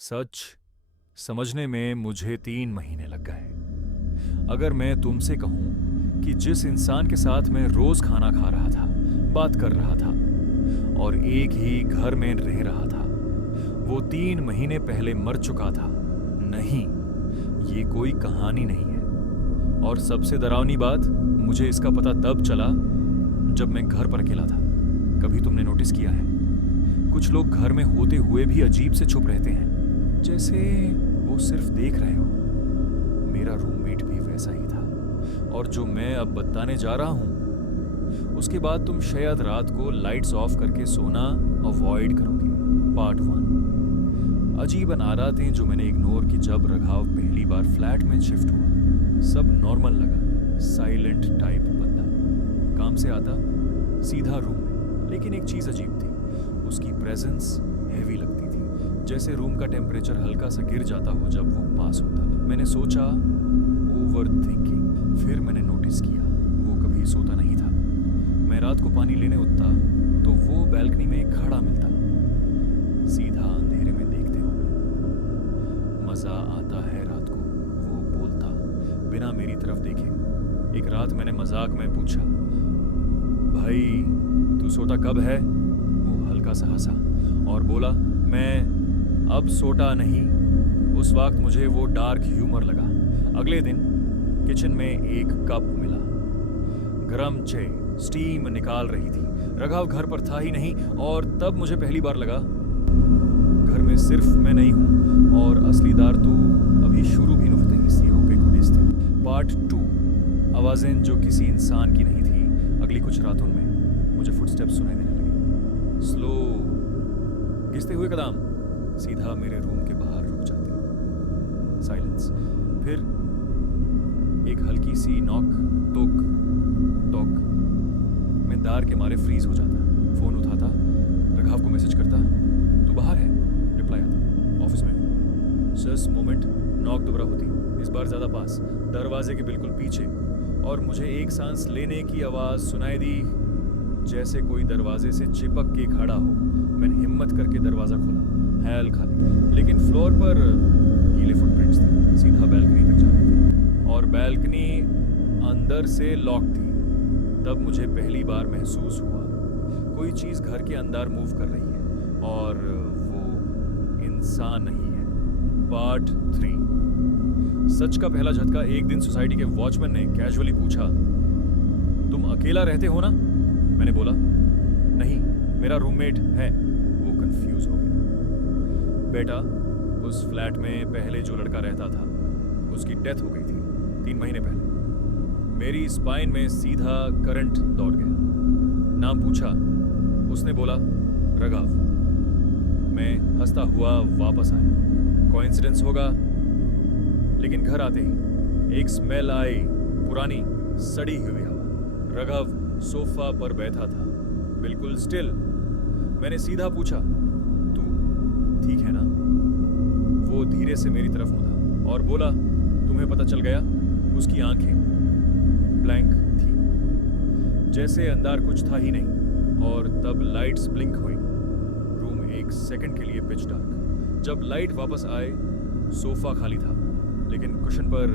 सच समझने में मुझे 3 महीने लग गए। अगर मैं तुमसे कहूं कि जिस इंसान के साथ मैं रोज खाना खा रहा था, बात कर रहा था और एक ही घर में रह रहा था, वो 3 महीने पहले मर चुका था, नहीं, ये कोई कहानी नहीं है। और सबसे डरावनी बात, मुझे इसका पता तब चला जब मैं घर पर अकेला था। कभी तुमने नोटिस किया है, कुछ लोग घर में होते हुए भी अजीब से चुप रहते हैं, जैसे वो सिर्फ देख रहे हो। मेरा रूममेट भी वैसा ही था, और जो मैं अब बताने जा रहा हूं, उसके बाद तुम शायद रात को लाइट्स ऑफ करके सोना अवॉइड करोगे। पार्ट 1, अजीब अनारातें जो मैंने इग्नोर की जब रघाव पहली बार फ्लैट में शिफ्ट हुआ। सब नॉर्मल लगा, साइलेंट टाइप बंदा, काम से आता सीधा रूम में। लेकिन एक चीज अजीब थी, उसकी प्रेजेंस हैवी लगती थी, जैसे रूम का टेम्परेचर हल्का सा गिर जाता हो जब वो पास होता। मैंने सोचा ओवर थिंकिंग, फिर मैंने नोटिस किया वो कभी सोता नहीं था। मैं रात को पानी लेने उठता तो वो बैल्कनी में खड़ा मिलता, सीधा अंधेरे में देखते हुए। मजा आता है रात को, वो बोलता बिना मेरी तरफ देखे। एक रात मैंने मजाक में पूछा, भाई तू सोता कब है? वो हल्का सा हंसा और बोला, मैं अब सोता नहीं। उस वक्त मुझे वो डार्क ह्यूमर लगा। अगले दिन किचन में एक कप मिला, गरम चाय स्टीम निकाल रही थी। रघाव घर पर था ही नहीं, और तब मुझे पहली बार लगा घर में सिर्फ मैं नहीं हूं, और असली दार तो अभी शुरू भी नहीं होते। पार्ट 2, आवाजें जो किसी इंसान की नहीं थी। अगली कुछ रातों में मुझे फुटस्टेप्स सुनाई देने लगे, स्लो घिसते हुए कदम सीधा मेरे रूम के बाहर रुक जाते। साइलेंस, फिर एक हल्की सी नॉक, टोक टोक। मैं दार के मारे फ्रीज हो जाता, फोन उठाता, रघाव को मैसेज करता, तू बाहर है? रिप्लाई आता, ऑफिस में हूं। सस मोमेंट, नॉक दोबारा होती, इस बार ज्यादा पास, दरवाजे के बिल्कुल पीछे, और मुझे एक सांस लेने की आवाज सुनाई दी, जैसे कोई दरवाजे से चिपक के खड़ा हो। मैंने हिम्मत करके दरवाजा खोला, हैल खाली, लेकिन फ्लोर पर गीले फुटप्रिंट्स थे, सीधा बैल्कनी तक जा रहे थे, और बैल्कनी अंदर से लॉक थी। तब मुझे पहली बार महसूस हुआ कोई चीज घर के अंदर मूव कर रही है, और वो इंसान नहीं है। पार्ट 3, सच का पहला झटका। एक दिन सोसाइटी के वॉचमैन ने कैजुअली पूछा, तुम अकेला रहते हो ना? मैंने बोला, नहीं, मेरा रूममेट है। वो कंफ्यूज हो गया। बेटा, उस फ्लैट में पहले जो लड़का रहता था, उसकी डेथ हो गई थी 3 महीने पहले। मेरी स्पाइन में सीधा करंट दौड़ गया। नाम पूछा, उसने बोला, रघाव। मैं हंसता हुआ वापस आया। कोइंसिडेंस होगा, लेकिन घर आते ही एक स्मेल आई, पुरानी सड़ी हुई हवा। रघाव सोफा पर बैठा था, बिल्कुल स्टिल। मैंने सीधा पूछा, तू ठीक है ना? वो धीरे से मेरी तरफ मुड़ा और बोला, तुम्हें पता चल गया? उसकी आंखें ब्लैंक थी, जैसे अंदर कुछ था ही नहीं। और तब लाइट्स ब्लिंक हुई, रूम एक सेकंड के लिए पिच डार्क। जब लाइट वापस आए, सोफा खाली था, लेकिन कुशन पर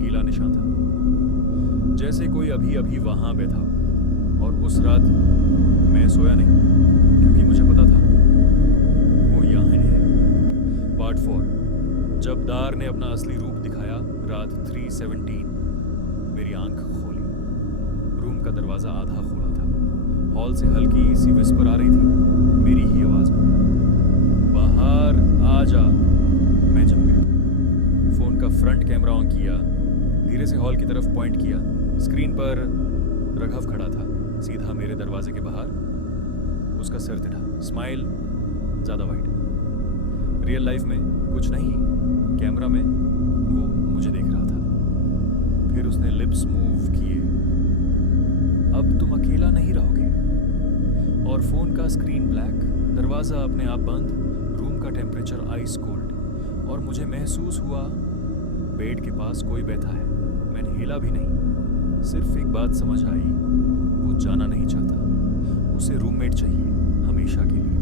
गीला निशान था, जैसे कोई अभी अभी वहां बैठा हो। और उस रात मैं सोया नहीं, क्योंकि मुझे पता था वो यहाँ ही है। पार्ट 4, जब दार ने अपना असली रूप दिखाया, रात 3:17, मेरी आंख खोली। रूम का दरवाजा आधा खुला था। हॉल से हल्की सी विस्पर आ रही थी, मेरी ही आवाज में, बाहर आ जा। मैं जम गया। फोन का फ्रंट कैमरा ऑन किया, धीरे से हॉल की तरफ पॉइंट किया। स्क्रीन पर रघव खड़ा था, सीधा मेरे दरवाजे के बाहर। उसका सर टेढ़ा, स्माइल ज्यादा वाइड। रियल लाइफ में कुछ नहीं, कैमरा में वो मुझे देख रहा था। फिर उसने लिप्स मूव किए, अब तुम अकेला नहीं रहोगे। और फोन का स्क्रीन ब्लैक, दरवाजा अपने आप बंद, रूम का टेम्परेचर आइस कोल्ड। और मुझे महसूस हुआ बेड के पास कोई बैठा है। मैंने हिला भी नहीं। सिर्फ एक बात समझ आई, वो जाना नहीं चाहता, उसे रूममेट चाहिए हमेशा के लिए।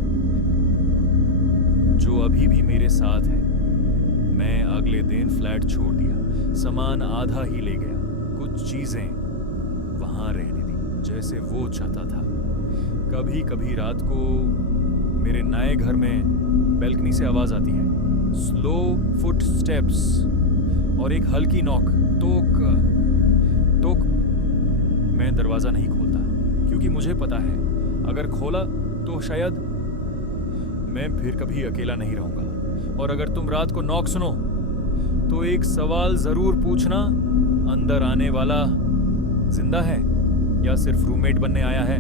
जो अभी भी मेरे साथ है। मैं अगले दिन फ्लैट छोड़ दिया, सामान आधा ही ले गया, कुछ चीजें वहां रहने दी जैसे वो चाहता था। कभी कभी रात को मेरे नए घर में बैल्कनी से आवाज आती है, स्लो फुट स्टेप्स और एक हल्की नॉक। टोक टोक। मैं दरवाजा नहीं खोलता क्योंकि मुझे पता है अगर खोला तो शायद मैं फिर कभी अकेला नहीं रहूंगा। और अगर तुम रात को नॉक सुनो तो एक सवाल जरूर पूछना, अंदर आने वाला जिंदा है या सिर्फ रूममेट बनने आया है।